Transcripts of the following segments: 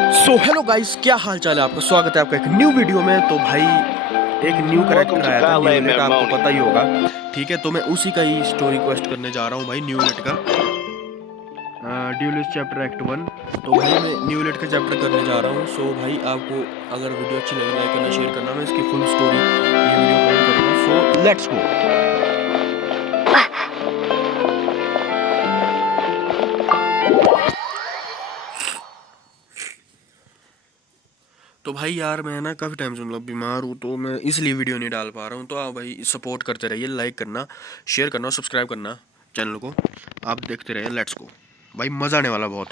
So hello guys, क्या हाल चाल है आपका। स्वागत है आपका एक न्यू वीडियो में। तो भाई एक न्यू Welcome कैरेक्टर to आया था Valet न्यूलेट, आपको Mamoni. पता ही होगा। ठीक है, तो मैं उसी का ही स्टोरी क्वेस्ट करने जा रहा हूँ भाई, न्यूलेट का ड्यूलिस्ट चैप्टर एक्ट 1। तो भाई मैं न्यूलेट का चैप्टर करने जा रहा हूँ। सो भाई आपको अगर वीडियो अच्छी लगे लाइक करना, शेयर करना। मैं इसकी फुल स्टोरी ये वीडियो अपलोड करूँगा। So let's go. तो भाई यार मैं ना काफ़ी टाइम से मतलब बीमार हूँ, तो मैं इसलिए वीडियो नहीं डाल पा रहा हूँ। तो आप भाई सपोर्ट करते रहिए, लाइक करना, शेयर करना और सब्सक्राइब करना चैनल को। आप देखते रहिए, लेट्स गो भाई, मज़ा आने वाला बहुत।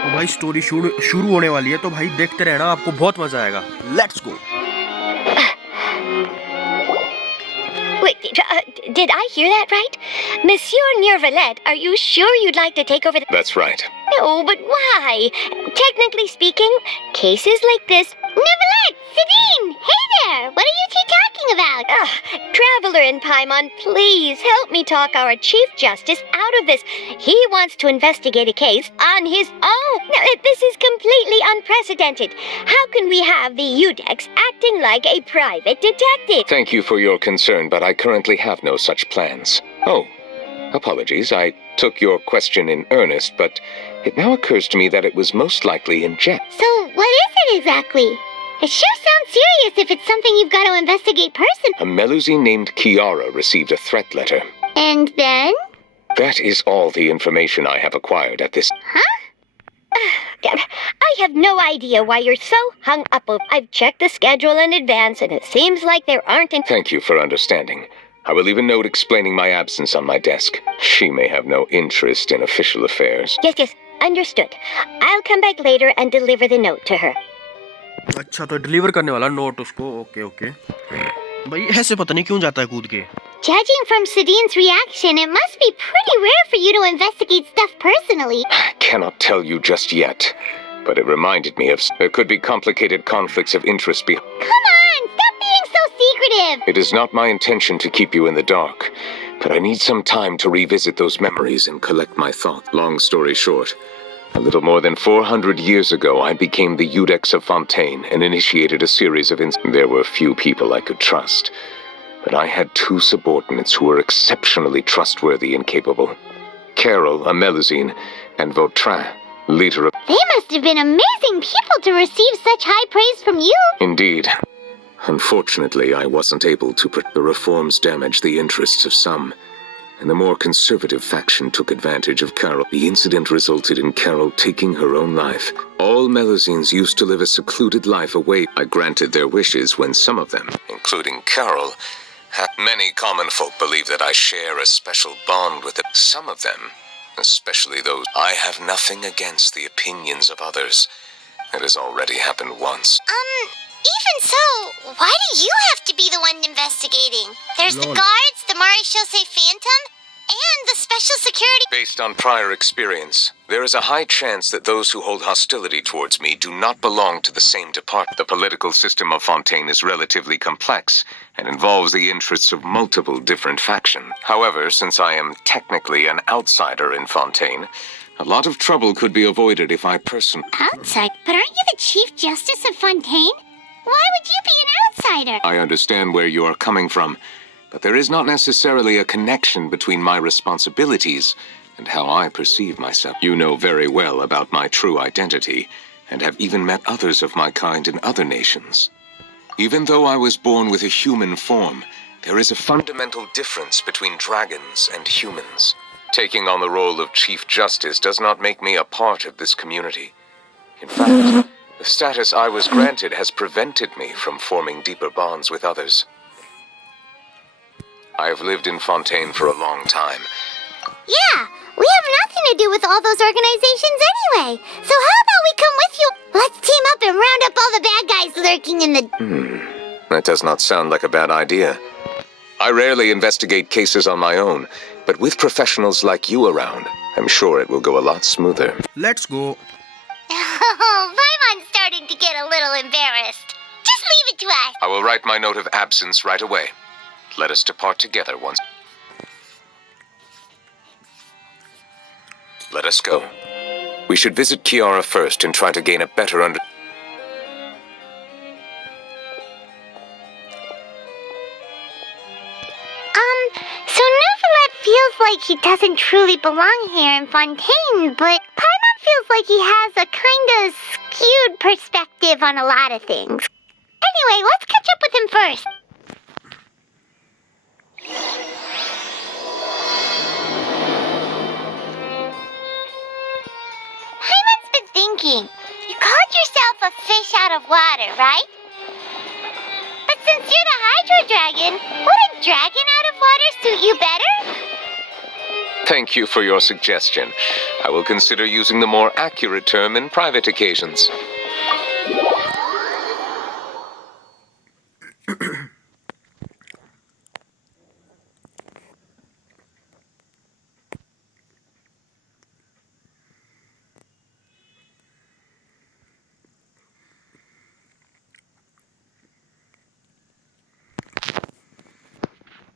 तो भाई स्टोरी शुरू होने वाली है, तो भाई देखते रहना, आपको बहुत मज़ा आएगा। Let's go. Wait, did I hear that right? Monsieur Neuvillette, are you sure you'd like to take over the... That's right. No, but why? Technically speaking, cases like this... Neuvillette! Sidine! Hey there! What are you two talking about? Traveler in Paimon, please help me talk our Chief Justice out of this. He wants to investigate a case on his own. Now, this is completely unprecedented. How can we have the Udex acting like a private detective? Thank you for your concern, but I currently have no such plans. Oh, apologies. I took your question in earnest, but it now occurs to me that it was most likely in jest. So, what is it exactly? It sure sounds serious if it's something you've got to investigate personally. A Melusine named Kiara received a threat letter. And then? That is all the information I have acquired at this... Huh? I have no idea why you're so hung up. I've checked the schedule in advance, and it seems like there aren't any... Thank you for understanding. I will leave a note explaining my absence on my desk. She may have no interest in official affairs. Yes, understood. I'll come back later and deliver the note to her. अच्छा, तो deliver करने वाला note उसको। Okay okay भाई, ऐसे पता नहीं क्यों जाता है कूद के। Judging from Sadine's reaction, it must be pretty rare for you to investigate stuff personally. I cannot tell you just yet, but it reminded me of... There could be complicated conflicts of interest behind... Come on, stop being so secretive! It is not my intention to keep you in the dark, but I need some time to revisit those memories and collect my thoughts. Long story short, a little more than 400 years ago, I became the Udex of Fontaine and initiated a series of There were few people I could trust, but I had two subordinates who were exceptionally trustworthy and capable. Carol, a Melusine, and Vautrin, leader of... They must have been amazing people to receive such high praise from you. Indeed. Unfortunately, I wasn't able to... The reforms damaged the interests of some, and the more conservative faction took advantage of Carol. The incident resulted in Carol taking her own life. All Melusines used to live a secluded life away. I granted their wishes when some of them, including Carol, many common folk believe that I share a special bond with them. Some of them, especially those... I have nothing against the opinions of others. It has already happened once. Even so, why do you have to be the one investigating? There's Lol. the guards, the Maréchaussée Phantom, and the special security... Based on prior experience, there is a high chance that those who hold hostility towards me do not belong to the same department. The political system of Fontaine is relatively complex and involves the interests of multiple different factions. However, since I am technically an outsider in Fontaine, a lot of trouble could be avoided if I Outside? But aren't you the Chief Justice of Fontaine? Why would you be an outsider? I understand where you are coming from, but there is not necessarily a connection between my responsibilities and how I perceive myself. You know very well about my true identity, and have even met others of my kind in other nations. Even though I was born with a human form, there is a fundamental difference between dragons and humans. Taking on the role of Chief Justice does not make me a part of this community. In fact, the status I was granted has prevented me from forming deeper bonds with others. I have lived in Fontaine for a long time. Yeah, we have nothing to do with all those organizations anyway. So how about we come with you? Let's team up and round up all the bad guys lurking in the... That does not sound like a bad idea. I rarely investigate cases on my own, but with professionals like you around, I'm sure it will go a lot smoother. Let's go. Oh, Paimon's starting to get a little embarrassed. Just leave it to us. I will write my note of absence right away. Let us depart together once. Let us go. We should visit Kiara first and try to gain a better So neuvillette feels like he doesn't truly belong here in Fontaine, but Paimon feels like he has a kinda skewed perspective on a lot of things. Anyway, let's catch up with him first. Paimon's been thinking. You called yourself a fish out of water, right? But since you're the Hydro Dragon, would a dragon out of water suit you better? Thank you for your suggestion. I will consider using the more accurate term in private occasions.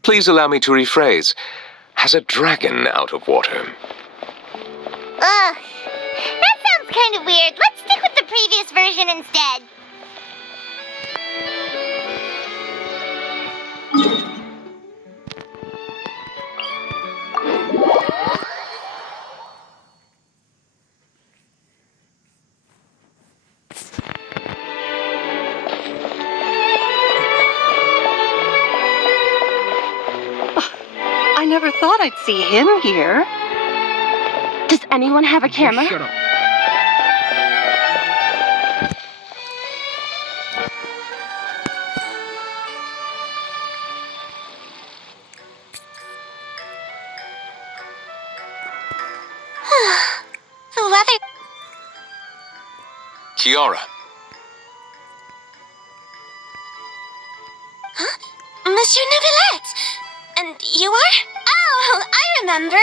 Please allow me to rephrase. Has a dragon out of water? Ugh. That sounds kind of weird. Let's stick with the previous version instead. I never thought I'd see him here. Does anyone have a camera? Shut up. The weather... Kiara. Monsieur Neuvillette! And you are? Oh, I remember.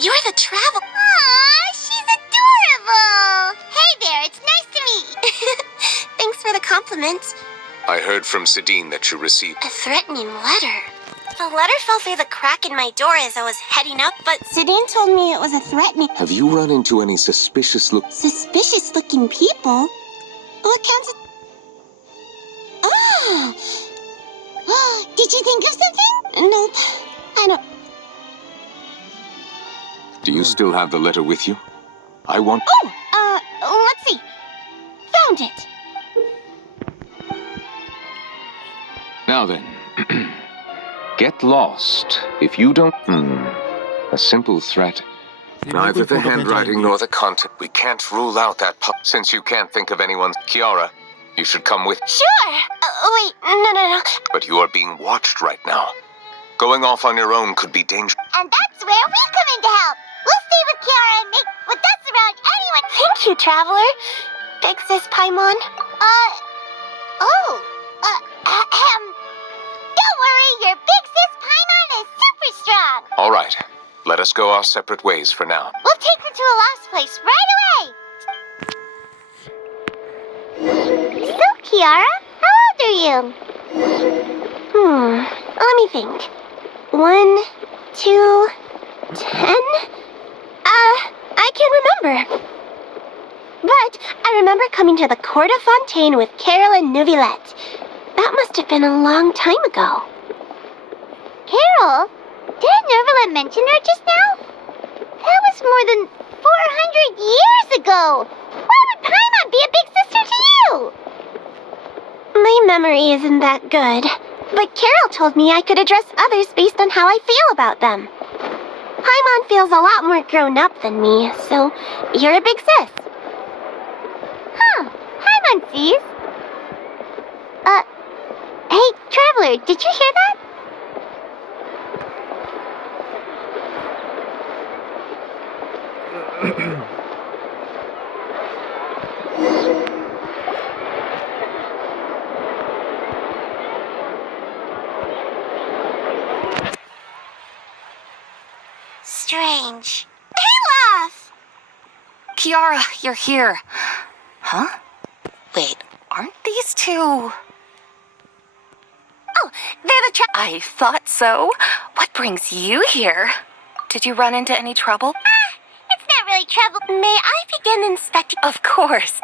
You're the travel... Aw, she's adorable! Hey there, it's nice to meet you. Thanks for the compliment. I heard from Sidine that you received... A threatening letter. The letter fell through the crack in my door as I was heading out, but Sidine told me it was a threatening... Have you run into any Suspicious-looking people? What kinds of... Oh! Did you think of something? Nope. I don't... Do you still have the letter with you? I want... Oh, let's see. Found it. Now then. Get lost. If you don't... A simple threat. Neither the handwriting nor the content. We can't rule out that since you can't think of anyone. Kiara, you should come with... Sure. Wait, no. But you are being watched right now. Going off on your own could be dangerous. And that's where we come in to help. We'll stay with Kiara and make with us around anyone. Thank you, Traveler. Big Sis Paimon. Don't worry, your Big Sis Paimon is super strong. All right. Let us go our separate ways for now. We'll take her to a lost place right away. So, Kiara, how old are you? Let me think. 1, 2, 10? I can't remember. But I remember coming to the Court of Fontaine with Carol and Neuvillette. That must have been a long time ago. Carol? Didn't Neuvillette mention her just now? That was more than 400 years ago. Why would Paimon be a big sister to you? My memory isn't that good. But Carol told me I could address others based on how I feel about them. Paimon feels a lot more grown up than me, so you're a big sis. sees. Hey, Traveler, did you hear that? Strange. Olaf! Kiara, you're here. Huh? Wait, aren't these two... Oh, they're the I thought so. What brings you here? Did you run into any trouble? It's not really trouble. May I begin inspecting? Of course.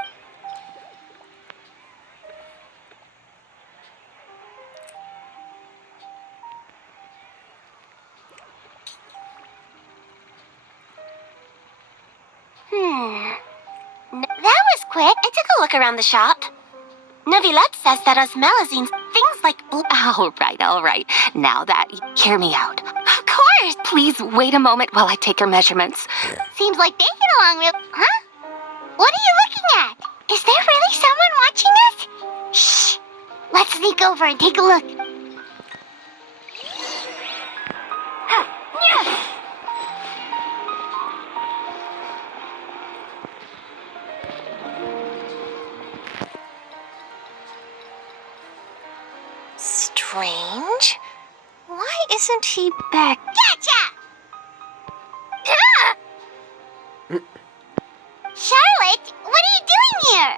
That was quick. I took a look around the shop. Neuvillette says that osmelazines, things like All right. Now that, hear me out. Of course. Please wait a moment while I take your measurements. Seems like they get along real... Huh? What are you looking at? Is there really someone watching us? Shh. Let's sneak over and take a look. Strange. Why isn't he back? Gotcha! Charlotte, what are you doing here?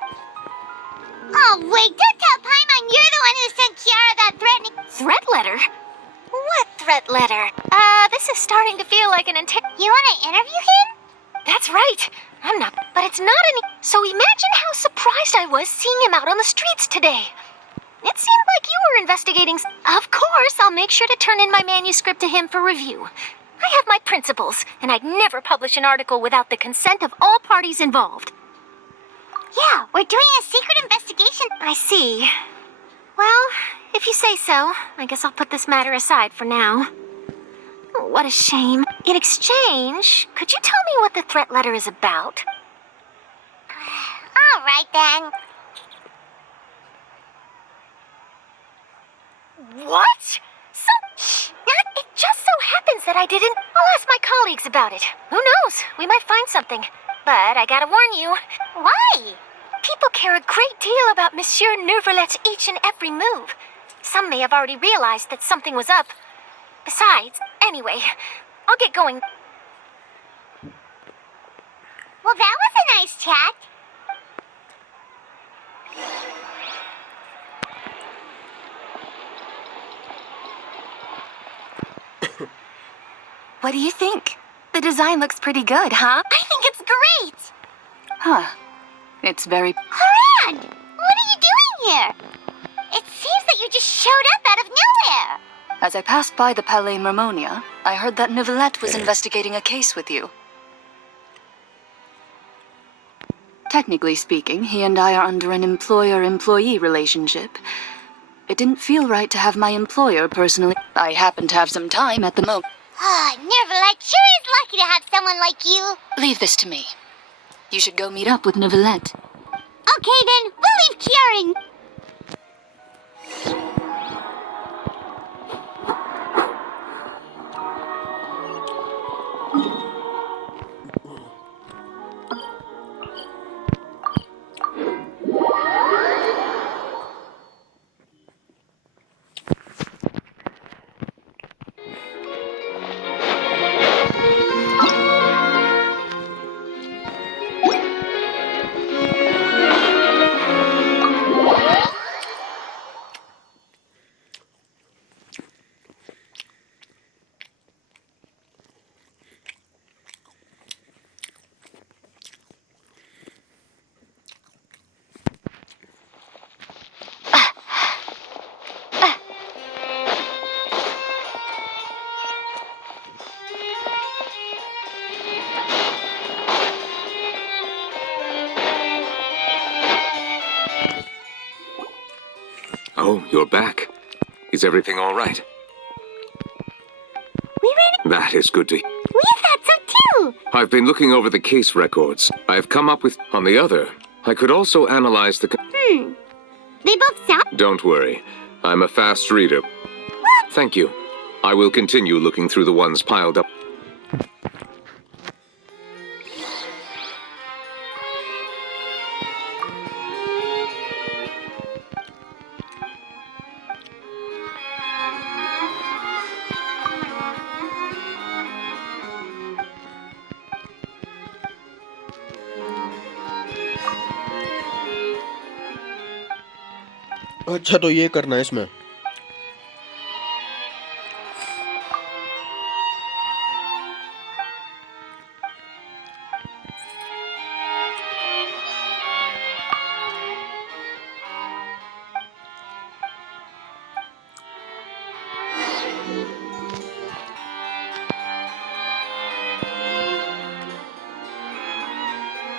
Oh, wait, don't tell Paimon you're the one who sent Kiara that threatening... Threat letter? What threat letter? This is starting to feel like an You want to interview him? That's right. I'm not, but it's not any... So imagine how surprised I was seeing him out on the streets today. It seemed like you were investigating... Of course, I'll make sure to turn in my manuscript to him for review. I have my principles, and I'd never publish an article without the consent of all parties involved. Yeah, we're doing a secret investigation. I see. Well, if you say so, I guess I'll put this matter aside for now. Oh, what a shame. In exchange, could you tell me what the threat letter is about? All right, then. What? It just so happens that I didn't... I'll ask my colleagues about it. Who knows? We might find something. But I gotta warn you. Why? People care a great deal about Monsieur Neuvillette's each and every move. Some may have already realized that something was up. Besides, anyway, I'll get going. Well, that was a nice chat. What do you think? The design looks pretty good, huh? I think it's great. Huh. It's very... Haran! What are you doing here? It seems that you just showed up out of nowhere. As I passed by the Palais Mermonia, I heard that Neuvillette was investigating a case with you. Technically speaking, he and I are under an employer-employee relationship. It didn't feel right to have my employer personally. I happen to have some time at the moment. Neuvillette sure is lucky to have someone like you. Leave this to me. You should go meet up with Neuvillette. Okay, then, we'll leave Kiara in... Oh, you're back. Is everything all right? We ran... That is good to... We thought so too. I've been looking over the case records. I've come up with... On the other, I could also analyze the... They both sound... Don't worry. I'm a fast reader. Thank you. I will continue looking through the ones piled up. अच्छा तो ये करना है इसमें.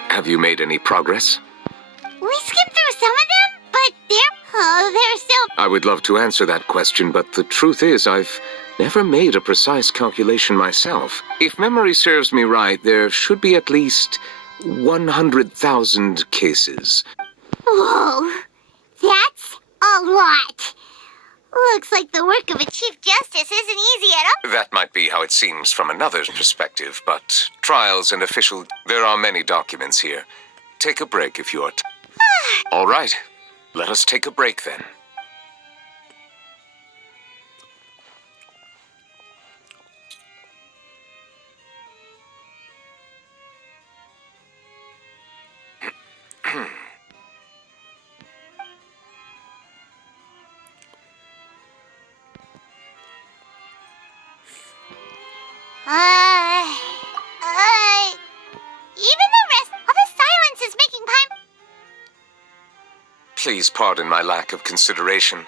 Have you made any progress? We skimmed through some of them, but they're still... I would love to answer that question, but the truth is I've never made a precise calculation myself. If memory serves me right, there should be at least 100,000 cases. Whoa, that's a lot. Looks like the work of a Chief Justice isn't easy at all. That might be how it seems from another's perspective, but trials and official... There are many documents here. Take a break if you're... All right, let us take a break then. Even the rest of the silence is making time. Please pardon my lack of consideration.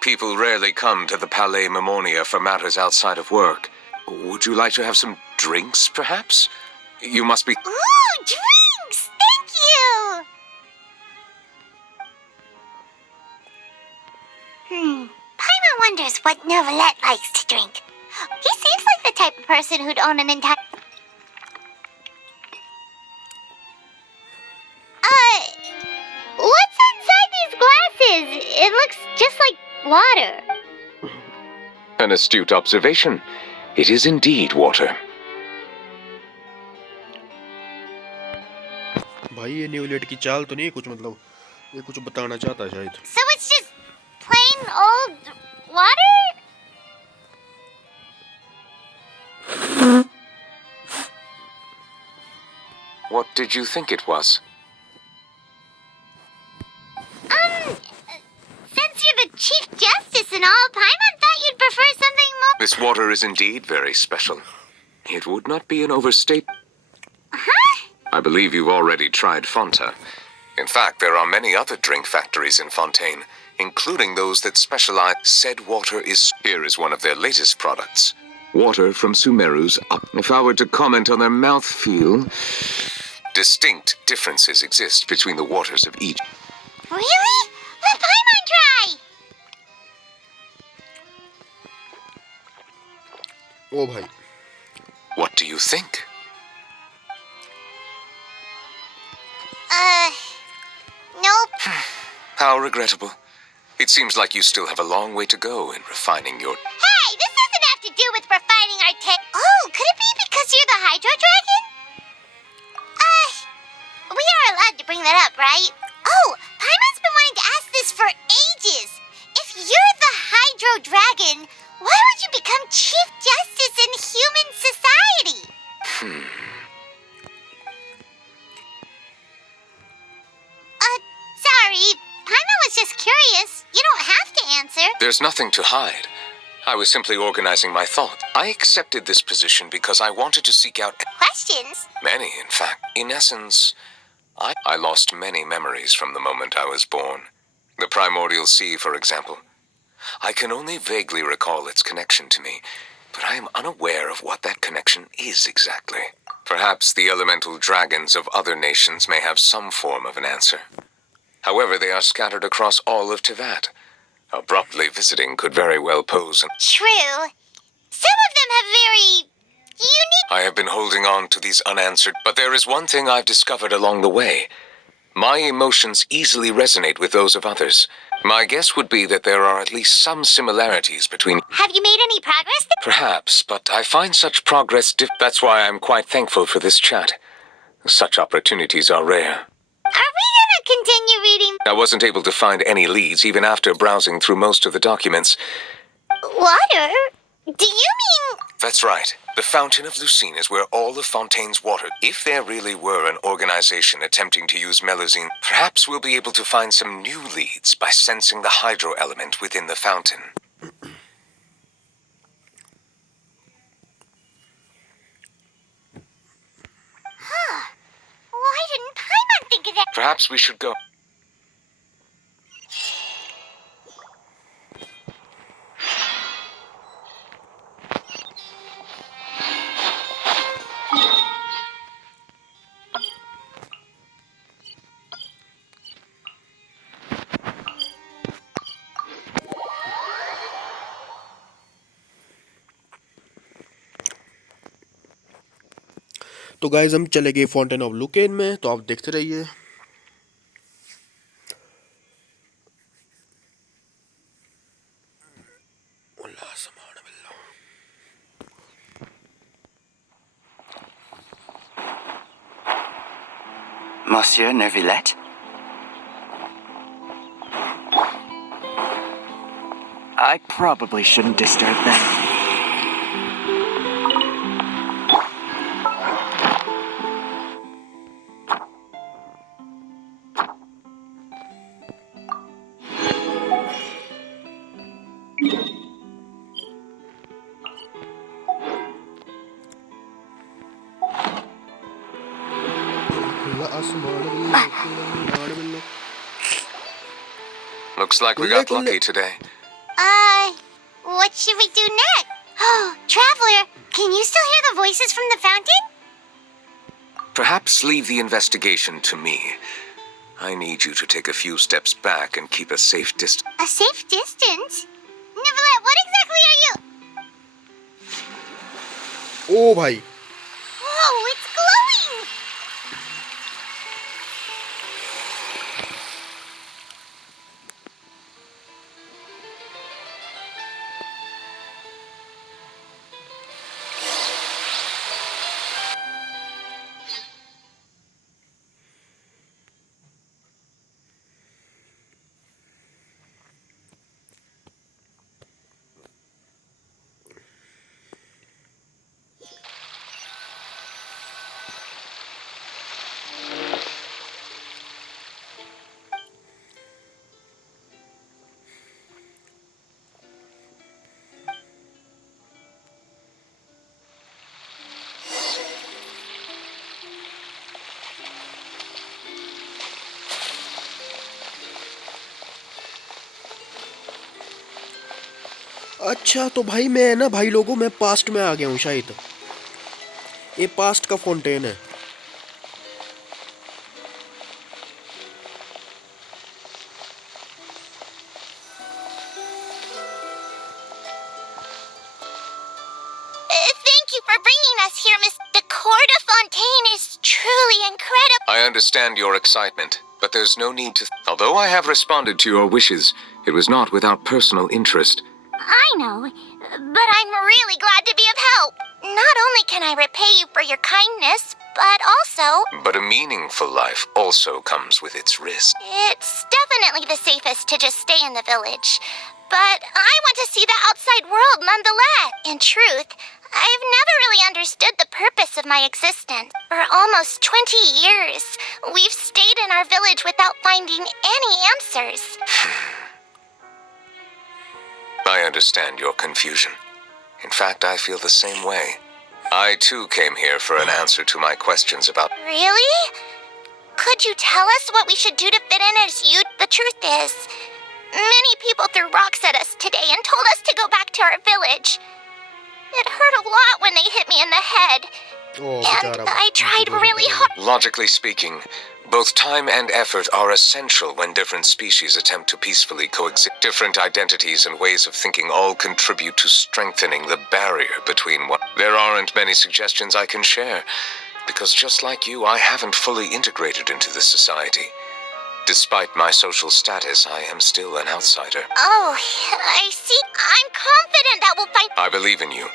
People rarely come to the Palais Mimonia for matters outside of work. Would you like to have some drinks, perhaps? You must be... Ooh, drinks! Thank you! Paimon wonders what Neuvillette likes to drink. He seems like the type of person who'd own an entire... What's inside these glasses? It looks just like water. An astute observation. It is indeed water. भाई ये न्यूलेट की चाल तो नहीं है कुछ, मतलब ये कुछ बताना चाहता है शायद. So it's just plain old water? What did you think it was? Since you're the Chief Justice and all, Paimon thought you'd prefer something more... This water is indeed very special. It would not be an overstatement. Huh? I believe you've already tried Fonta. In fact, there are many other drink factories in Fontaine, including those that specialize. Said water is... Here is one of their latest products. Water from Sumeru's up. If I were to comment on their mouthfeel... Distinct differences exist between the waters of each. Really? Let Paimon try! ओ भाई. What do you think? Nope. How regrettable. It seems like you still have a long way to go in refining your... Hey, this doesn't have to do with refining our taste. Oh, could it be because you're the Hydro Dragon? We are allowed to bring that up, right? Oh, Paimon's been wanting to ask this for ages. If you're the Hydro Dragon, why would you become Chief Justice in human society? Sorry. Paimon was just curious. You don't have to answer. There's nothing to hide. I was simply organizing my thought. I accepted this position because I wanted to seek out... Questions? Many, in fact. In essence, I lost many memories from the moment I was born. The primordial sea, for example. I can only vaguely recall its connection to me, but I am unaware of what that connection is exactly. Perhaps the elemental dragons of other nations may have some form of an answer. However, they are scattered across all of Tevat. Abruptly visiting could very well pose an... True. Some of them have very... unique... I have been holding on to these unanswered, but there is one thing I've discovered along the way. My emotions easily resonate with those of others. My guess would be that there are at least some similarities between... Have you made any progress? Perhaps, but I find such progress That's why I'm quite thankful for this chat. Such opportunities are rare. Are we gonna continue reading? I wasn't able to find any leads even after browsing through most of the documents. Water? Do you mean... That's right. The Fountain of Lucine is where all of Fontaine's water... If there really were an organization attempting to use Melusine, perhaps we'll be able to find some new leads by sensing the hydro element within the fountain. Why didn't Paimon think of that? Perhaps we should go... तो guys हम चले गए fountain of लुकेन में, तो आप देखते रहिए। Monsieur Neuvillette? I probably shouldn't disturb them. Looks like we got lucky today. What should we do next? Oh, Traveler, can you still hear the voices from the fountain? Perhaps leave the investigation to me. I need you to take a few steps back and keep a safe distance. A safe distance? Neuvillette, what exactly are you? ओ भाई Whoa, it's glowing! अच्छा, तो भाई मैं ना भाई लोगों मैं past में आ गया हूँ शायद। ये पास्ट का फाउंटेन है। Thank you for bringing us here, Miss. The Court of Fontaine is truly incredible. I understand your excitement, but there's no need to... Although I have responded to your wishes, it was not without personal interest. I know, but I'm really glad to be of help. Not only can I repay you for your kindness, but also... But a meaningful life also comes with its risk. It's definitely the safest to just stay in the village. But I want to see the outside world nonetheless. In truth, I've never really understood the purpose of my existence. For almost 20 years, we've stayed in our village without finding any answers. I understand your confusion. In fact, I feel the same way. I too came here for an answer to my questions about... Really? Could you tell us what we should do to fit in as you? The truth is, many people threw rocks at us today and told us to go back to our village. It hurt a lot when they hit me in the head. And I tried really hard. Logically speaking, both time and effort are essential when different species attempt to peacefully coexist. Different identities and ways of thinking all contribute to strengthening the barrier between one. There aren't many suggestions I can share, because just like you, I haven't fully integrated into this society. Despite my social status, I am still an outsider. Oh, I see. I'm confident that we'll find. I believe in you,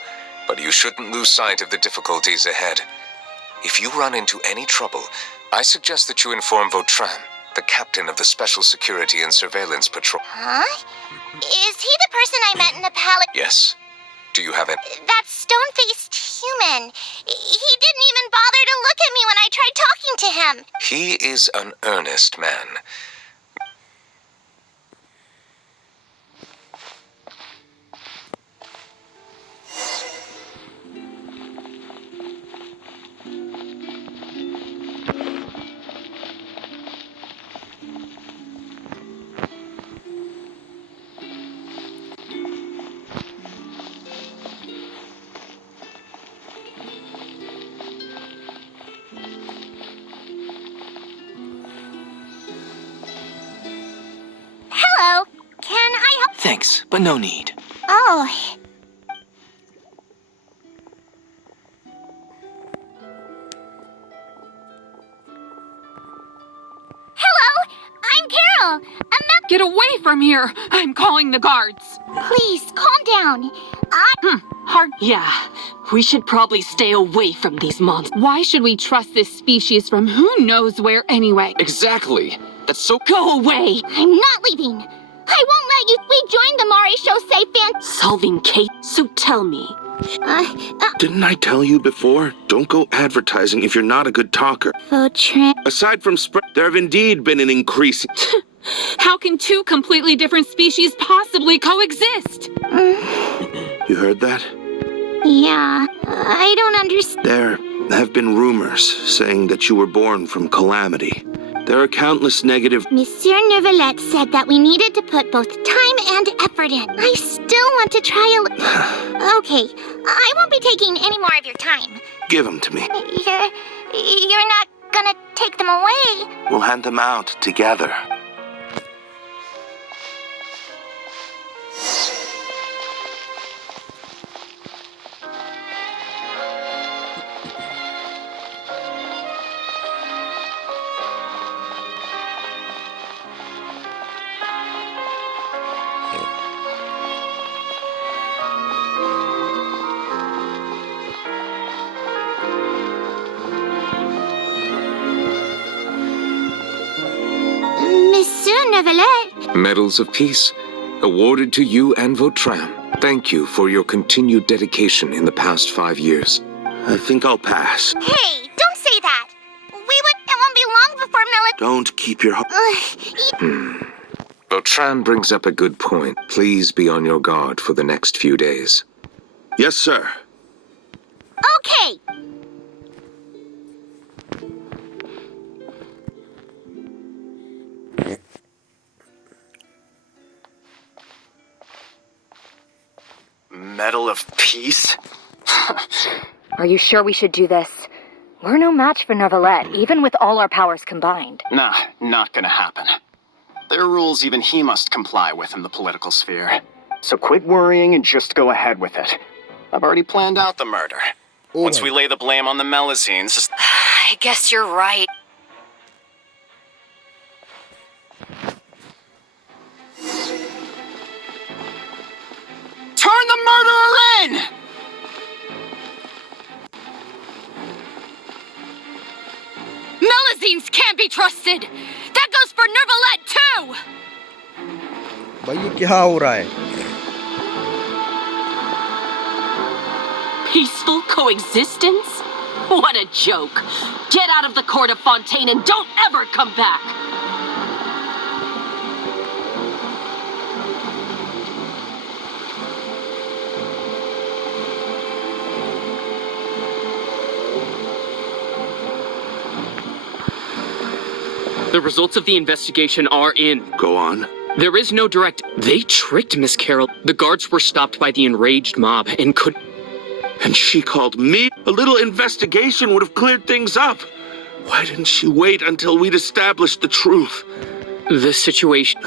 but you shouldn't lose sight of the difficulties ahead. If you run into any trouble, I suggest that you inform Vautrin, the captain of the Special Security and Surveillance Patrol. Huh? Is he the person I met in the palace? Yes. Do you have any? That stone-faced human. He didn't even bother to look at me when I tried talking to him. He is an earnest man. Hello. Can I help? Thanks, but no need. Oh. Hello. I'm Carol. Get away from here! I'm calling the guards. Please, calm down. Hard. Yeah, we should probably stay away from these monsters. Why should we trust this species from who knows where anyway? Exactly. That's so. Go away! I'm not leaving. I won't let you. We joined the Mari show safe and. Solving case. So tell me. Didn't I tell you before? Don't go advertising if you're not a good talker. Vautrin. Aside from there have indeed been an increase. How can two completely different species possibly coexist? You heard that? Yeah, I don't understand. There have been rumors saying that you were born from calamity. There are countless negative. Monsieur Neuvillette said that we needed to put both time and effort in. I still want to try Okay, I won't be taking any more of your time. Give them to me. You're not gonna take them away. We'll hand them out together. Monsieur Neuvillette. Medals of Peace, awarded to you and Vautrin. Thank you for your continued dedication in the past 5 years. I think I'll pass. Hey, don't say that. It won't be long before Don't keep your. Vautrin brings up a good point. Please be on your guard for the next few days. Yes, sir. Okay. Medal of Peace? Are you sure we should do this? We're no match for Neuvillette, even with all our powers combined. Nah, not gonna happen. There are rules even he must comply with in the political sphere. So quit worrying and just go ahead with it. I've already planned out the murder. Once we lay the blame on the Melazines... I guess you're right. Turn the murderer in! Melazines can't be trusted! That goes for Neuvillette too! भाई ये क्या हो रहा है? Peaceful coexistence? What a joke. Get out of the court of Fontaine and don't ever come back! The results of the investigation are in. Go on. There is no direct... They tricked Miss Carol. The guards were stopped by the enraged mob and could... And she called me? A little investigation would have cleared things up. Why didn't she wait until we'd established the truth? The situation...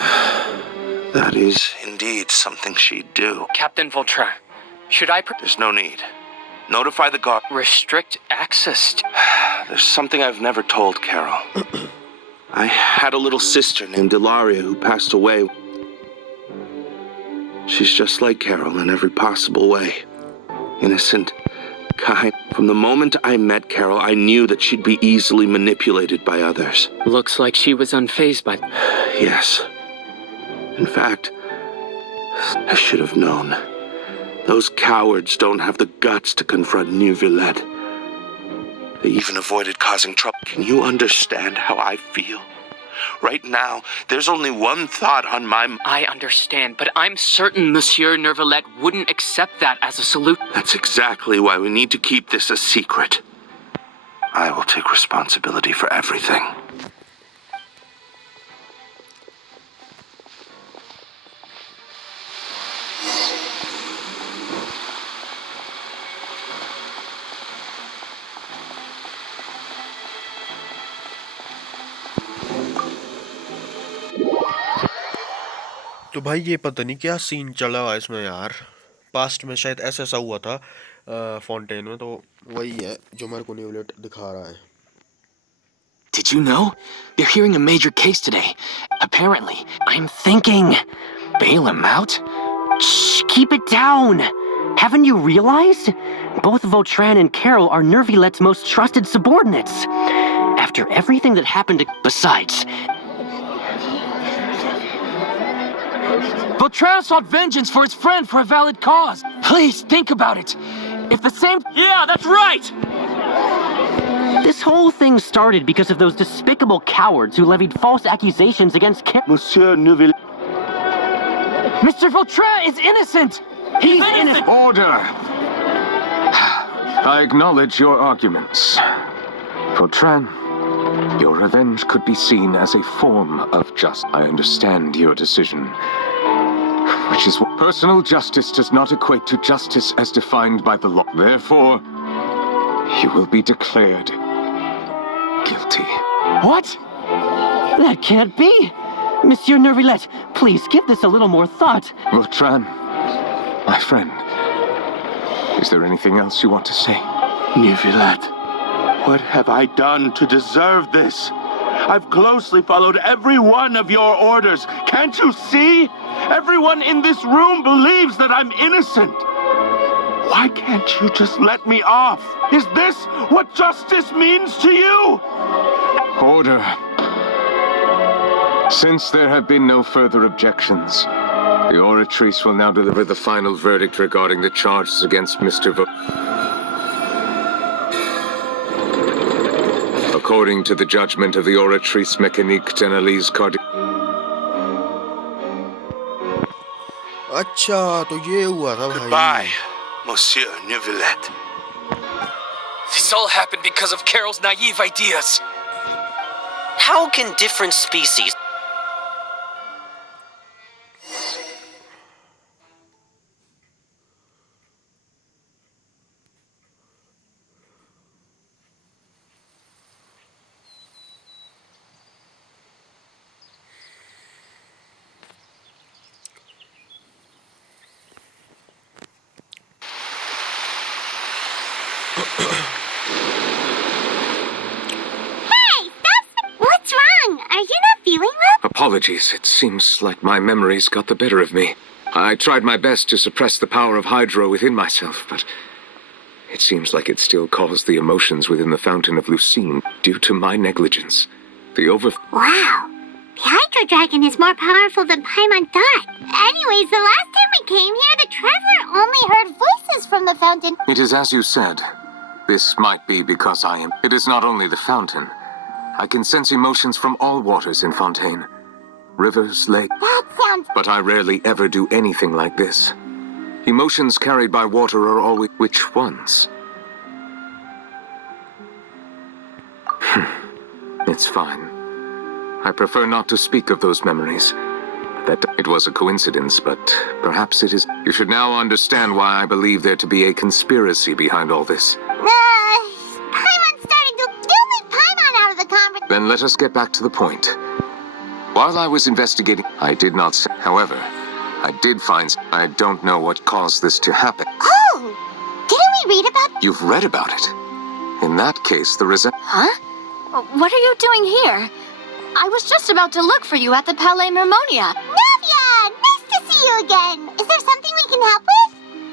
That is indeed something she'd do. Captain Vautrin, should I... There's no need. Notify the guard. restrict access to... There's something I've never told Carol. I had a little sister named Ilaria who passed away. She's just like Carol in every possible way. Innocent, kind. From the moment I met Carol, I knew that she'd be easily manipulated by others. Looks like she was unfazed by... Yes. In fact, I should have known. Those cowards don't have the guts to confront Neuvillette. They even avoided causing trouble. Can you understand how I feel? Right now, there's only one thought on my mind. I understand, but I'm certain Monsieur Neuvillette wouldn't accept that as a solution. That's exactly why we need to keep this a secret. I will take responsibility for everything. तो भाई ये पता नहीं क्या scene चला हुआ है इसमें यार। पास्ट में शायद ऐसा ऐसा हुआ था फाउंटेन में, तो वही है जो मेरे को नेवलेट दिखा रहा है। Did you know? They're hearing a major case today. Apparently. I'm thinking... Bail him out? Shh, keep it down! Haven't you realized? Both Vautrin and Carol are Neuvillette's most trusted subordinates. After everything that happened to... Besides... Vautrin sought vengeance for his friend for a valid cause. Please, think about it. If the same... Yeah, that's right! This whole thing started because of those despicable cowards who levied false accusations against Monsieur Neuvillette. Mr. Vautrin is innocent! He's innocent! Order! I acknowledge your arguments. Vautrin, your revenge could be seen as a form of justice. I understand your decision. Which is what personal justice does not equate to justice as defined by the law. Therefore, you will be declared guilty. What? That can't be! Monsieur Neuvillette, please give this a little more thought. Vautrin, my friend, is there anything else you want to say? Neuvillette, what have I done to deserve this? I've closely followed every one of your orders. Can't you see? Everyone in this room believes that I'm innocent. Why can't you just let me off? Is this what justice means to you? Order. Since there have been no further objections, the Oratrice will now deliver the final verdict regarding the charges against Mr. According to the judgment of the Oratrice Mécanique d'Analyse Cardiaque. अच्छा तो ये हुआ था भाई। Goodbye, Monsieur Neuvillette. This all happened because of Carol's naive ideas. How can different species... What's wrong? Are you not feeling well? Apologies, it seems like my memories got the better of me. I tried my best to suppress the power of Hydro within myself, but it seems like it still caused the emotions within the Fountain of Lucine due to my negligence. Wow. The Hydro Dragon is more powerful than Paimon thought. Anyways, the last time we came here, the Traveler only heard voices from the fountain. It is as you said. This might be because I am... It is not only the fountain. I can sense emotions from all waters in Fontaine. Rivers, lakes... That sounds... But I rarely ever do anything like this. Emotions carried by water are always... Which ones? It's fine. I prefer not to speak of those memories. It was a coincidence, but perhaps it is... You should now understand why I believe there to be a conspiracy behind all this. Paimon's starting to... Don't leave Paimon out of the conversation. Then let us get back to the point. While I was investigating, I did not... However, I did find... I don't know what caused this to happen. Oh! Didn't we read about... You've read about it. In that case, the Huh? What are you doing here? I was just about to look for you at the Palais Mermonia. Navia! Nice to see you again! Is there something we can help with?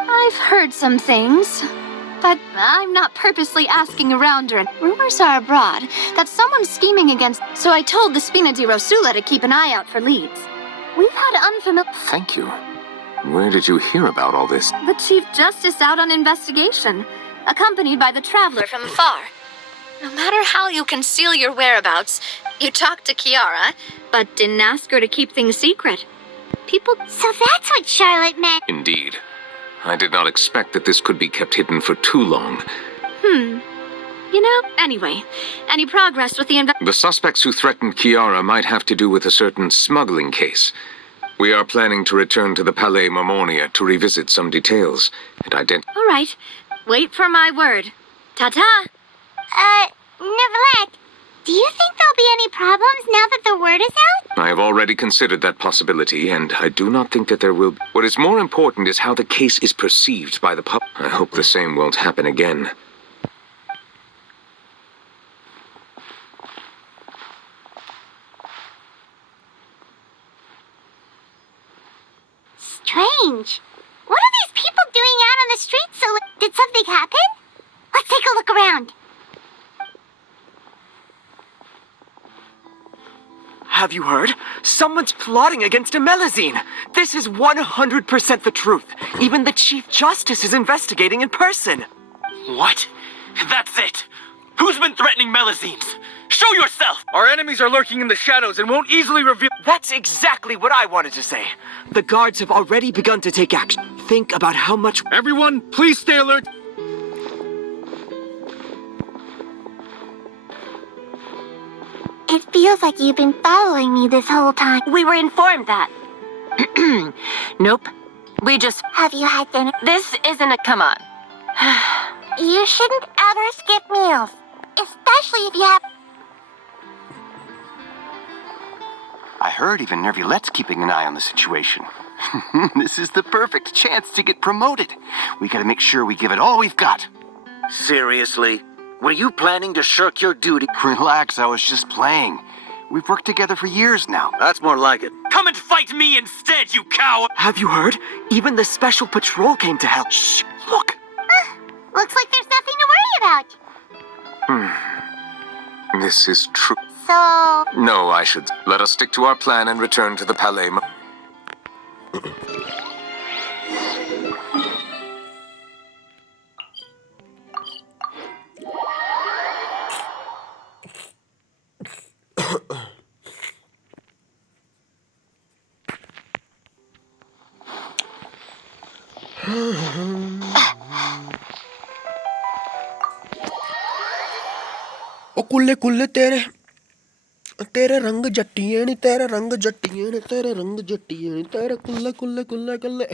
I've heard some things, but I'm not purposely asking around or... Rumors are abroad that someone's scheming against... So I told the Spina di Rosula to keep an eye out for leads. We've had unfamiliar... Thank you. Where did you hear about all this? The Chief Justice out on investigation, accompanied by the Traveler from afar. No matter how you conceal your whereabouts, you talked to Kiara, but didn't ask her to keep things secret. People... So that's what Charlotte meant. Indeed. I did not expect that this could be kept hidden for too long. You know, anyway, any progress with the The suspects who threatened Kiara might have to do with a certain smuggling case. We are planning to return to the Palais Mermonia to revisit some details and All right, wait for my word. Ta-ta! Neuvillette, do you think there'll be any problems now that the word is out? I have already considered that possibility, and I do not think that there will be. What is more important is how the case is perceived by the public. I hope the same won't happen again. Strange. What are these people doing out on the streets? Did something happen? Let's take a look around. Have you heard? Someone's plotting against Amelazine. This is 100% the truth. Even the Chief Justice is investigating in person. What? That's it. Who's been threatening Melazines? Show yourself! Our enemies are lurking in the shadows and won't easily reveal... That's exactly what I wanted to say. The guards have already begun to take action. Think about how much... Everyone, please stay alert. It feels like you've been following me this whole time. We were informed that. Nope. We just... Have you had dinner? This isn't a... Come on. You shouldn't ever skip meals. Especially if you have... I heard even Neuvillillete's keeping an eye on the situation. This is the perfect chance to get promoted. We gotta make sure we give it all we've got. Seriously? Were you planning to shirk your duty? Relax, I was just playing. We've worked together for years now. That's more like it. Come and fight me instead, you coward! Have you heard? Even the Special Patrol came to help. Shh! Look! Looks like there's nothing to worry about. This is true. So... No, I should. Let us stick to our plan and return to the Palais. ओ कुल्ले कुल्ले तेरे तेरे रंग जट्टिए नी तेरे रंग जट्टिए नी तेरे रंग जट्टिए नी तेरे कुल्ले कुल्ले कुल्ले कुल्ले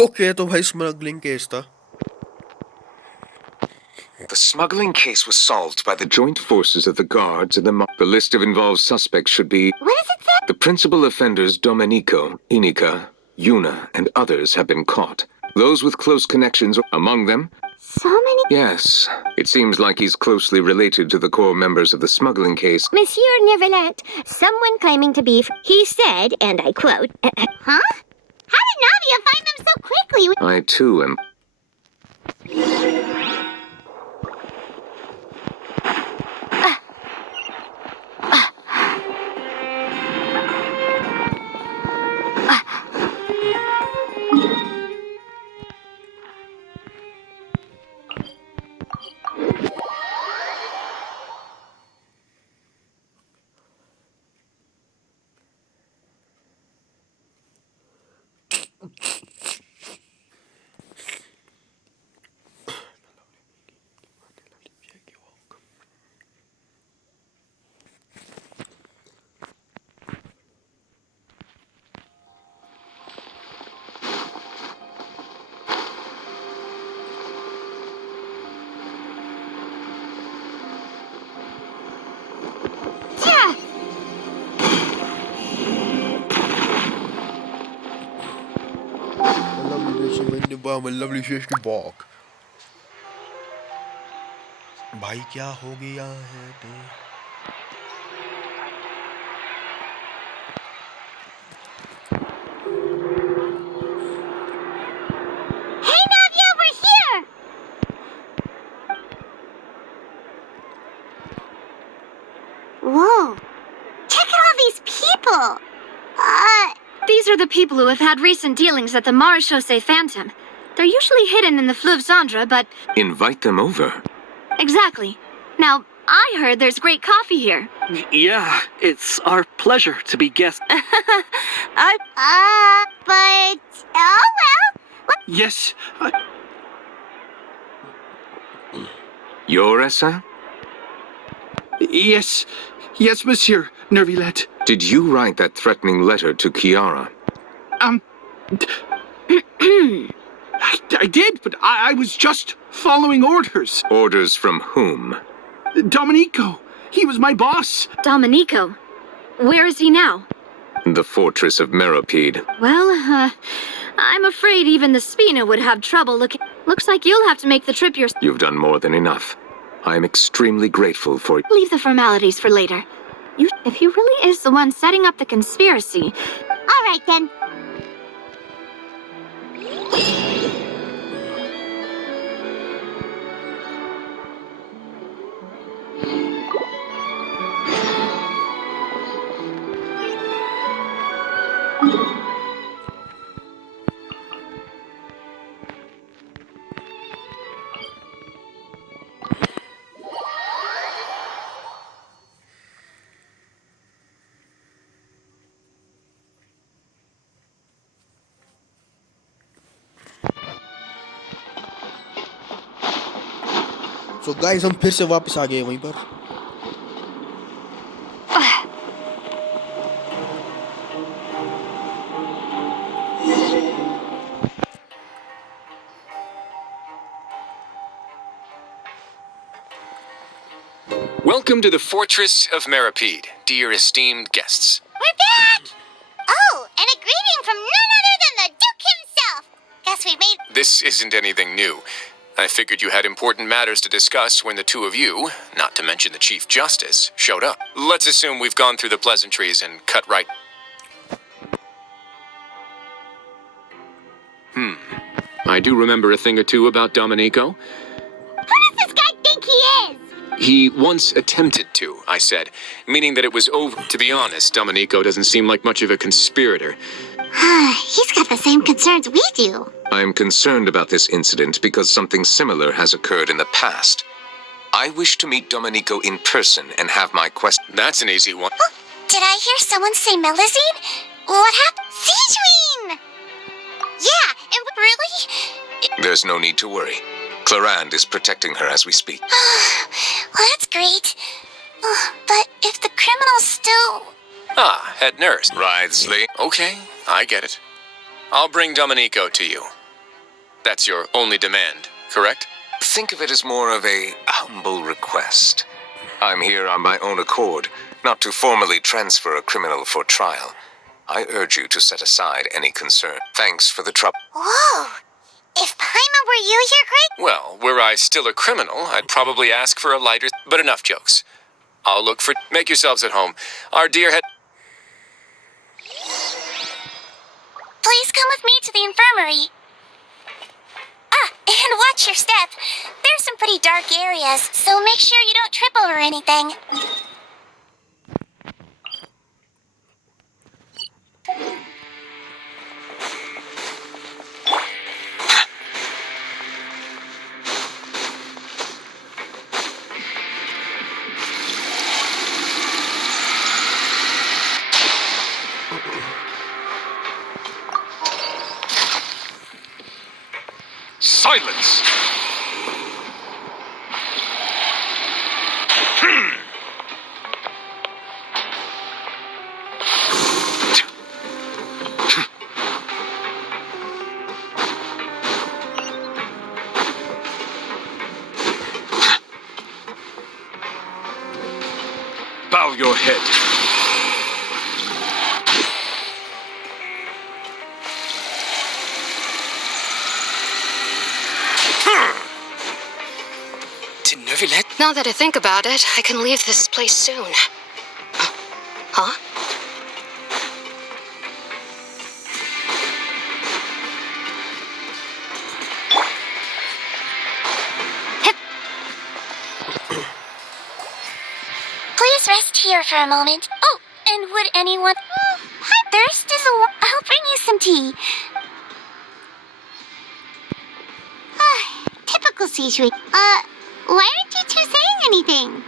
okay तो भाई स्मगलिंग केस था। The smuggling case was solved by the joint forces of the guards and the mob. The list of involved suspects should be... What does it say? The principal offenders Domenico, Inika, Yuna, and others have been caught. Those with close connections among them... So many. Yes, it seems like he's closely related to the core members of the smuggling case. Monsieur Neuvillette, someone claiming to be. He said, and I quote, huh? How did Navia find them so quickly? I too am... lovely fish की walk. भाई क्या हो गया है तो Hey, Navia, over here! Whoa. Check out all these people! These are the people who have had recent dealings at the Marechaussee Phantom. They're usually hidden in the Fleuve Cendre, but... Invite them over. Exactly. Now, I heard there's great coffee here. Yeah, it's our pleasure to be guests. But... oh well. Yes, You're Essa? yes, Monsieur Neuvillette. Did you write that threatening letter to Chiara? I did, but I was just following orders. Orders from whom? Domenico, he was my boss. Domenico. Where is he now? The fortress of Meropide. Well, I'm afraid even the Spina would have trouble looking... Looks like you'll have to make the trip yourself. You've done more than enough. I am extremely grateful for... Leave the formalities for later. If he really is the one setting up the conspiracy... All right, then. So guys हम फिर से वापस आ गए वहीं पर. Welcome to the Fortress of Meropide, dear esteemed guests. We're back! Oh, and a greeting from none other than the Duke himself. Guess we made... This isn't anything new. I figured you had important matters to discuss when the two of you, not to mention the Chief Justice, showed up. Let's assume we've gone through the pleasantries and cut right... I do remember a thing or two about Domenico. Who does this guy think he is? He once attempted to, I said, meaning that it was over. To be honest, Domenico doesn't seem like much of a conspirator. He's got the same concerns we do. I'm concerned about this incident because something similar has occurred in the past. I wish to meet Domenico in person and have my quest... That's an easy one. Oh, did I hear someone say Melusine? What happened? Sigewine! Yeah, and really? There's no need to worry. Clarande is protecting her as we speak. Well, that's great. But if the criminal's still... Ah, head nurse. Wriothesley. Okay, I get it. I'll bring Domenico to you. That's your only demand, correct? Think of it as more of a humble request. I'm here on my own accord, not to formally transfer a criminal for trial. I urge you to set aside any concern. Thanks for the trouble. Whoa! If Paimon were you here, Craig? Well, were I still a criminal, I'd probably ask for a lighter... But enough jokes. I'll look for... Make yourselves at home. Our dear head... Please come with me to the infirmary. Ah, and watch your step. There's some pretty dark areas, so make sure you don't trip over anything. Silence! Bow your head. To neuvillete? Now that I think about it, I can leave this place soon. Huh? Please rest here for a moment. Oh, and would anyone... Thirst is a... I'll bring you some tea. Typical Seishui. Why aren't you two saying anything?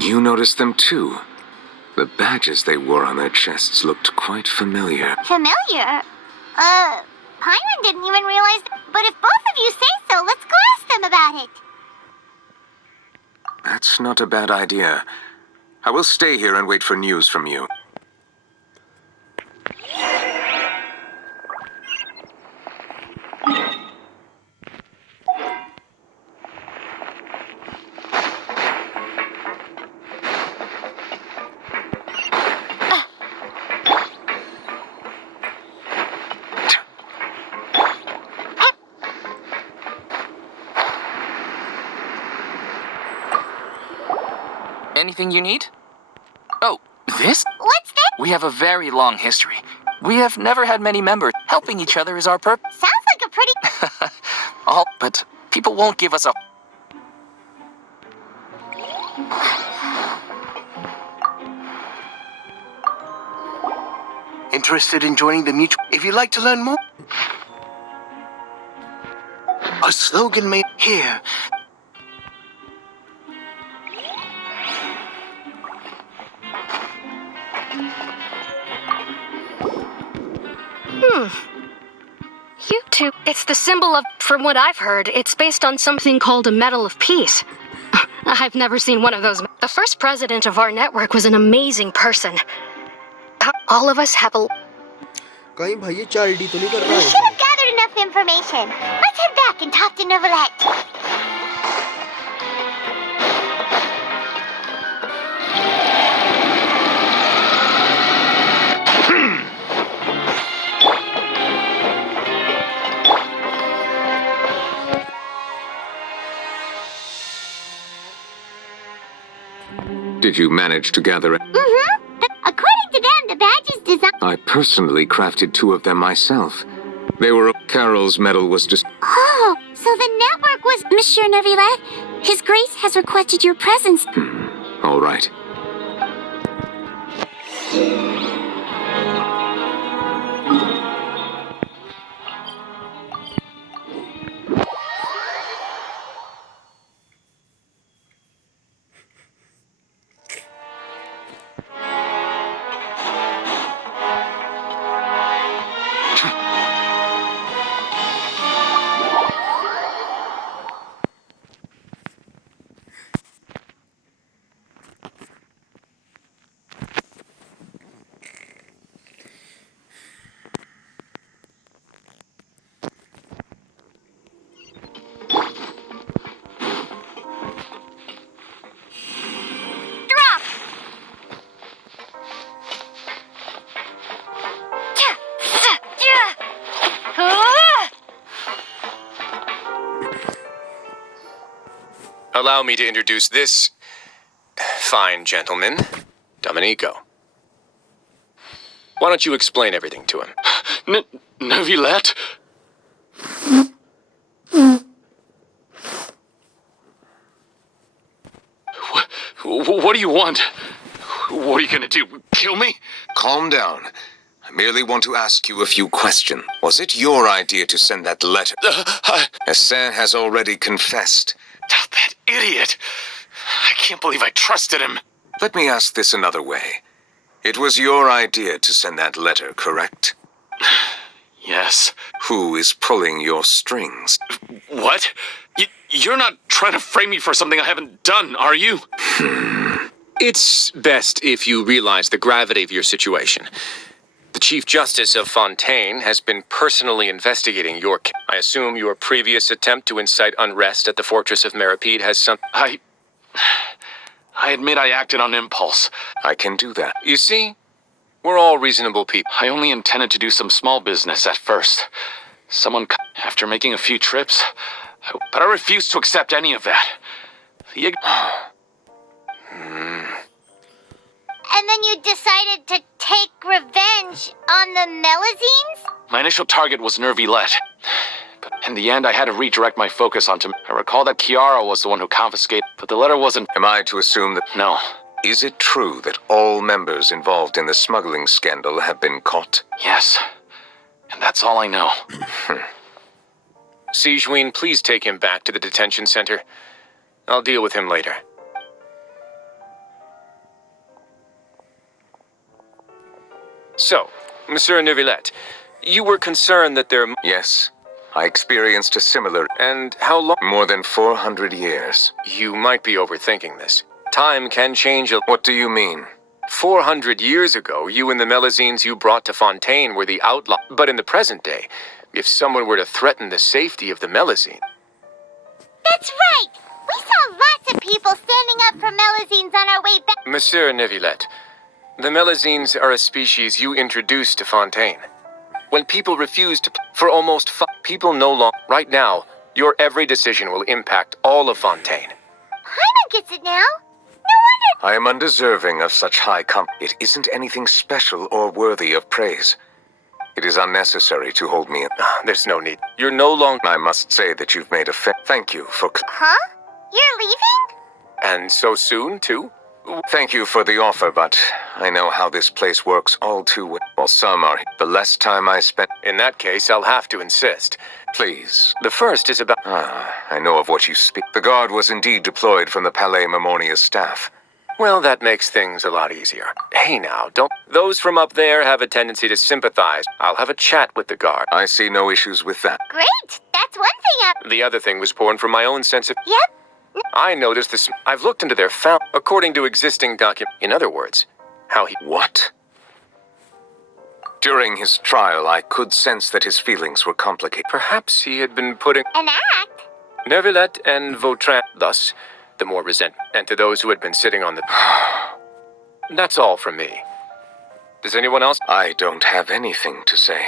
You noticed them too. The badges they wore on their chests looked quite familiar. Familiar? Paimon didn't even realize... But if both of you say so, let's go ask them about it. That's not a bad idea. I will stay here and wait for news from you. Anything you need? Oh, this? What's that? We have a very long history. We have never had many members. Helping each other is our purpose. Sounds like a pretty... But people won't give us a... Interested in joining the mutual? If you'd like to learn more, a slogan may here. You two. It's the symbol of, from what I've heard, it's based on something called a Medal of Peace. I've never seen one of those. The first president of our network was an amazing person. All of us have a... कहीं भाई ये चार्डी तो नहीं कर रहा We है should have gathered enough information. Let's head back and talk to Neuvillette. Did you manage to gather it? According to them, the badge is designed... I personally crafted 2 of them myself. They were... Carol's medal was just... Oh, so the network was... Monsieur Neuvillette, His Grace has requested your presence. All right. Allow me to introduce this fine gentleman, Domenico. Why don't you explain everything to him? Neuvillette? What do you want? What are you gonna do? Kill me? Calm down. I merely want to ask you a few questions. Was it your idea to send that letter? Hassan has already confessed. That idiot! I can't believe I trusted him. Let me ask this another way. It was your idea to send that letter, correct? Yes. Who is pulling your strings? What? You're not trying to frame me for something I haven't done, are you? It's best if you realize the gravity of your situation. The Chief Justice of Fontaine has been personally investigating your case. I assume your previous attempt to incite unrest at the Fortress of Meripede has some... I admit I acted on impulse. I can do that. You see, we're all reasonable people. I only intended to do some small business at first. After making a few trips, but I refused to accept any of that. And then you decided to take revenge on the Melazines? My initial target was neuvillete. But in the end, I had to redirect my focus onto... I recall that Chiara was the one who confiscated, but the letter wasn't... Am I to assume that... No. Is it true that all members involved in the smuggling scandal have been caught? Yes. And that's all I know. Sigewinne, please take him back to the detention center. I'll deal with him later. So, Monsieur Neuvillette, you were concerned that there... Yes. I experienced a similar... And how long? More than 400 years. You might be overthinking this. Time can change a... What do you mean? 400 years ago, you and the Melazines you brought to Fontaine were the outlaw. But in the present day, if someone were to threaten the safety of the Melazine... That's right! We saw lots of people standing up for Melazines on our way back. Monsieur Neuvillette, the Melazines are a species you introduced to Fontaine. When people refuse to... For almost... People no longer... Right now, your every decision will impact all of Fontaine. Paimon gets it now. No wonder... I am undeserving of such high It isn't anything special or worthy of praise. It is unnecessary to hold me in... There's no need. You're no longer... I must say that you've made a Thank you for... Huh? You're leaving? And so soon, too? Thank you for the offer, but I know how this place works all too well. While some are... The less time I spend... In that case, I'll have to insist. Please. The first is about... I know of what you speak. The guard was indeed deployed from the Palais Memoria's staff. Well, that makes things a lot easier. Hey now, don't... Those from up there have a tendency to sympathize. I'll have a chat with the guard. I see no issues with that. Great! That's one thing The other thing was born from my own sense of... Yep. I noticed this... I've looked into their according to existing In other words, how he... What? During his trial, I could sense that his feelings were complicated. Perhaps he had been putting... An act? Neuvillette and Vautrin, thus, the more resentment. And to those who had been sitting on the... That's all from me. Does anyone else... I don't have anything to say.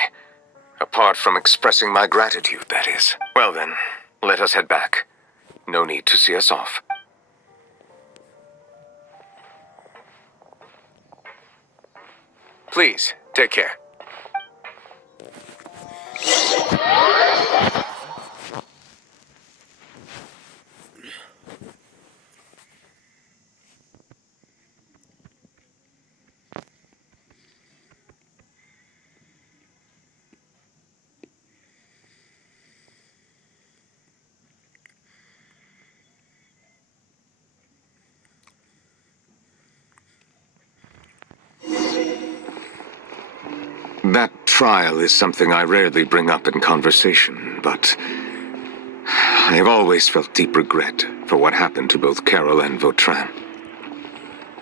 Apart from expressing my gratitude, that is. Well then, let us head back. No need to see us off. Please, take care. That trial is something I rarely bring up in conversation, but I have always felt deep regret for what happened to both Carol and Vautrin.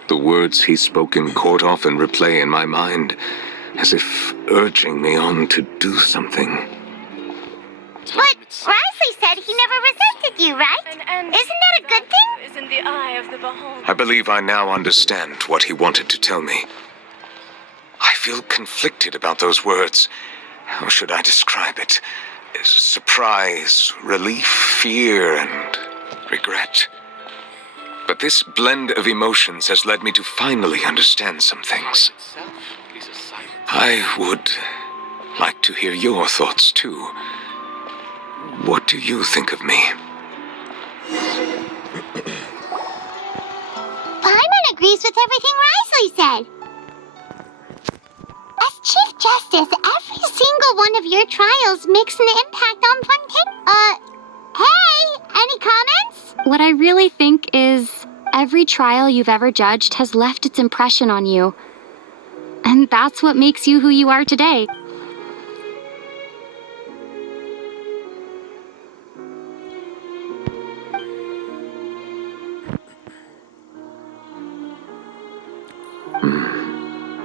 The words he spoke in court often replay in my mind, as if urging me on to do something. But Risley said he never resented you, right? Isn't that a good thing? Is in the eye of the beholder. I believe I now understand what he wanted to tell me. I feel conflicted about those words. How should I describe it? Surprise, relief, fear, and regret. but this blend of emotions has led me to finally understand some things. I would like to hear your thoughts, too. What do you think of me? Paimon agrees with everything Risley said. As Chief Justice, every single one of your trials makes an impact on Fontaine. Hey, any comments? What I really think is every trial you've ever judged has left its impression on you. And that's what makes you who you are today.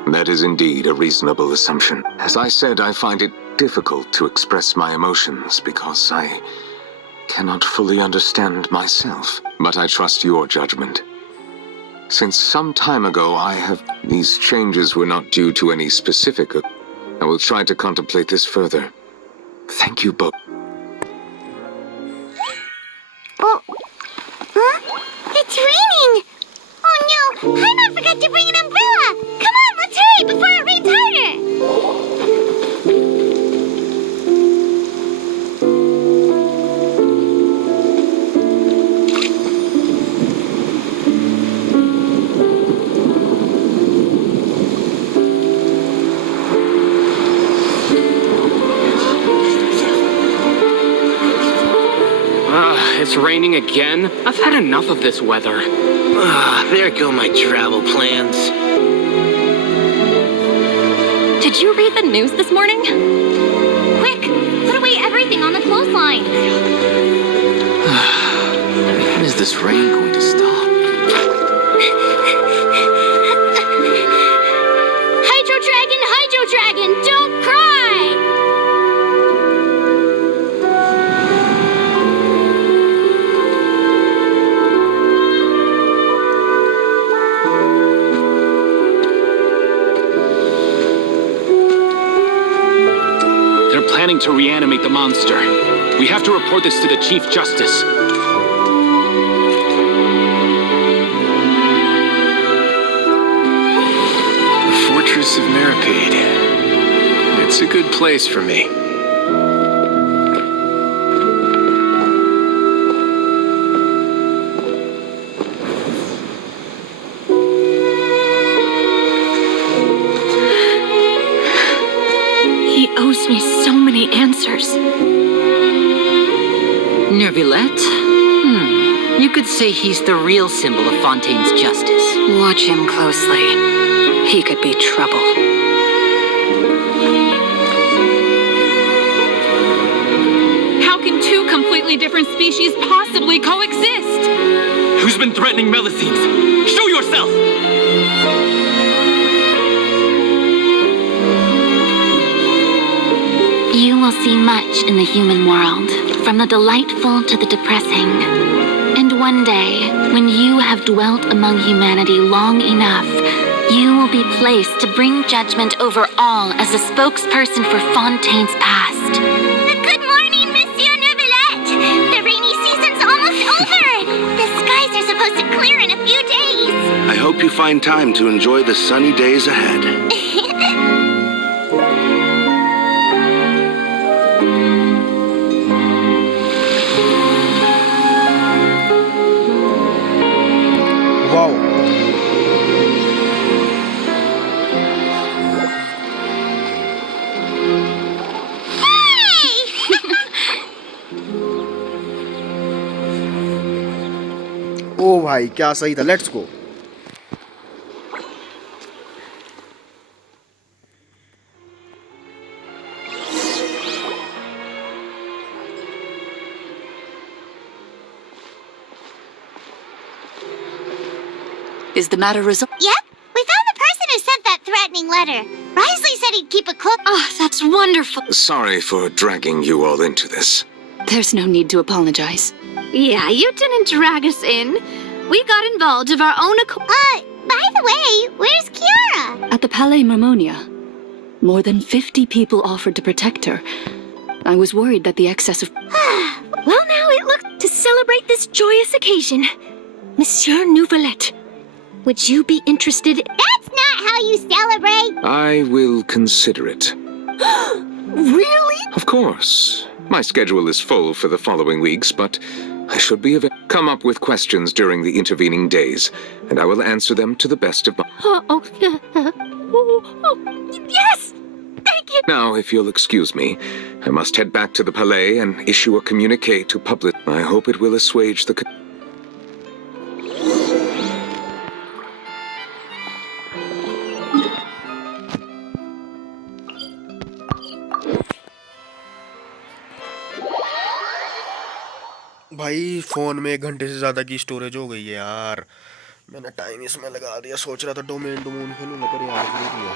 That is indeed a reasonable assumption. As I said, I find it difficult to express my emotions because I cannot fully understand myself. But I trust your judgment. Since some time ago, these changes were not due to any specific. I will try to contemplate this further. Thank you both. Oh. Huh? It's raining! Oh no, Paimon forgot to bring an umbrella! Come on, let's hurry before it rains harder! It's raining again? I've had enough of this weather. There go my travel plans. Did you read the news this morning? Quick, put away everything on the clothesline. When is this rain going to stop? Hydro Dragon, don't cry! They're planning to reanimate the monster. We have to report this to the Chief Justice. The Fortress of Meripede. It's a good place for me. He owes me so many answers. Neuvillette? You could say he's the real symbol of Fontaine's justice. Watch him closely. He could be trouble. How can two completely different species possibly coexist? Who's been threatening Melusines? Show yourself! You will see much in the human world, from the delightful to the depressing. And one day, when you have dwelt among humanity long enough, you will be placed to bring judgment over all as a spokesperson for Fontaine's past. Good morning, Monsieur Neuvillette! The rainy season's almost over! The skies are supposed to clear in a few days! I hope you find time to enjoy the sunny days ahead. ओ भाई क्या सही था, let's go. Is the matter resolved? Yep, we found the person who sent that threatening letter. Risley said he'd keep a close. Oh, that's wonderful. Sorry for dragging you all into this. There's no need to apologize. Yeah, you didn't drag us in. We got involved of our own accord. By the way, where's Kiara? At the Palais Marmonia, more than 50 people offered to protect her. I was worried that the excess of... Well, now it looks to celebrate this joyous occasion. Monsieur Neuvillete, would you be interested? That's not how you celebrate! I will consider it. Really? Of course. My schedule is full for the following weeks, but I should be able to come up with questions during the intervening days, and I will answer them to the best of my... Yes! Thank you! Now, if you'll excuse me, I must head back to the Palais and issue a communique to public. I hope it will assuage the... भाई phone में 1 घंटे से ज्यादा की storage हो गई है यार। मैंने टाइम इसमें लगा दिया, सोच रहा था डोमेन खेलूंगा पर यार जरूरी है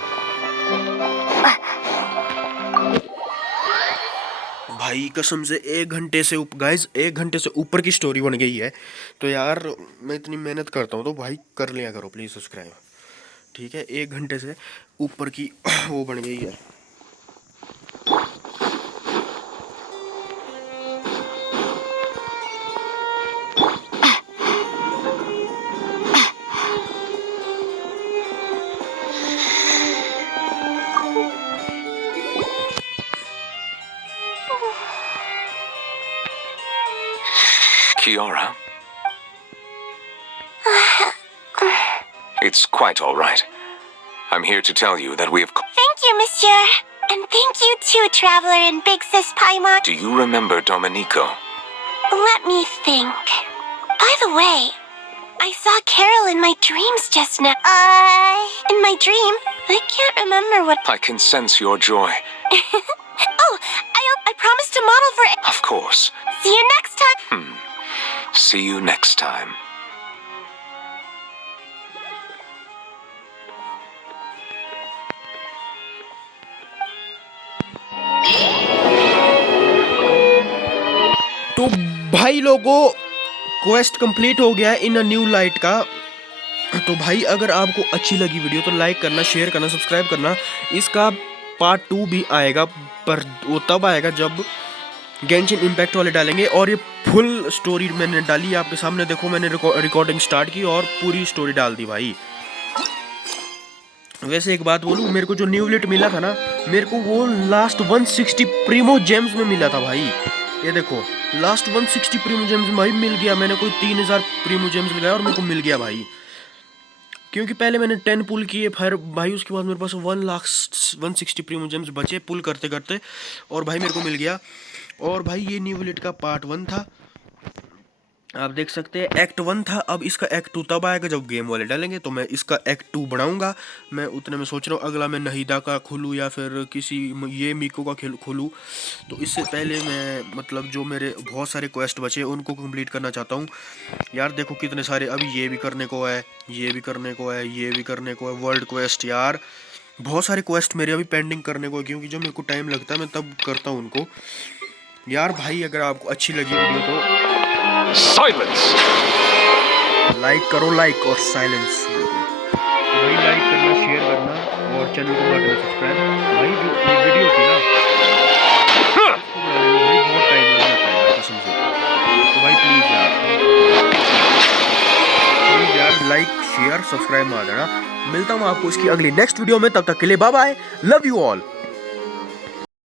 भाई कसम से। 1 घंटे से गाइज 1 घंटे से ऊपर की स्टोरी बन गई है। तो यार मैं इतनी मेहनत करता हूँ तो भाई कर लिया करो प्लीज सब्सक्राइब, ठीक है। 1 घंटे से ऊपर की वो बन गई है। Kiara? It's quite all right. I'm here to tell you that we have... Thank you, monsieur. And thank you too, Traveler and Big Sis Paimon. Do you remember Domenico? Let me think. By the way, I saw Carol in my dreams just now. In my dream? I can't remember what... I can sense your joy. I promised to model for... Of course. See you next time. See you next time. तो भाई लोगों quest complete हो गया है इन a new light का। तो भाई अगर आपको अच्छी लगी वीडियो तो लाइक करना, शेयर करना, सब्सक्राइब करना। इसका पार्ट 2 भी आएगा, पर वो तब आएगा जब गेंशिन इम्पैक्ट वाले डालेंगे। और ये फुल स्टोरी मैंने डाली आपके सामने, देखो मैंने रिकॉर्डिंग स्टार्ट की और पूरी स्टोरी डाल दी भाई। वैसे एक बात बोलूँ, मेरे को जो नेवलिट मिला था ना, मेरे को वो लास्ट 160 प्रीमो जेम्स में मिला था भाई। ये देखो लास्ट 160 प्रीमो जेम्स भाई मिल गया। मैंने कोई 3000 प्रीमो जेम्स लगाया और मेरे को मिल गया भाई। क्योंकि पहले मैंने 10 पुल किए, फिर भाई उसके बाद मेरे पास 160 प्रीमो जेम्स बचे पुल करते करते, और भाई मेरे को मिल गया। और भाई ये नेवलिट का पार्ट 1 था, आप देख सकते हैं। एक्ट 1 था, अब इसका एक्ट 2 तब आएगा जब गेम वाले डालेंगे। तो मैं इसका एक्ट 2 बनाऊंगा। मैं उतने में सोच रहा हूँ अगला मैं नहीदा का खुलूँ या फिर किसी ये मीको का खुलूँ। तो इससे पहले मैं मतलब जो मेरे बहुत सारे क्वेस्ट बचे उनको कंप्लीट करना चाहता हूँ यार। देखो कितने सारे, अभी ये भी करने को है, ये भी करने को है, ये भी करने को है, वर्ल्ड क्वेस्ट। यार बहुत सारे क्वेस्ट मेरे अभी पेंडिंग करने को है, क्योंकि जब मेरे को टाइम लगता है मैं तब करता हूँ उनको। यार भाई अगर आपको अच्छी लगी वीडियो तो साइलेंस लाइक करो, लाइक और साइलेंस भाई। लाइक करना, शेयर करना और चैनल को कर देना सब्सक्राइब। भाई जो वीडियो थी ना भाई बहुत टाइम लग जाता है कसम से। तो भाई प्लीज यार लाइक शेयर सब्सक्राइब मार देना। मिलता हूँ आपको इसकी अगली नेक्स्ट वीडियो में, तब तक के लिए bye bye, love you all.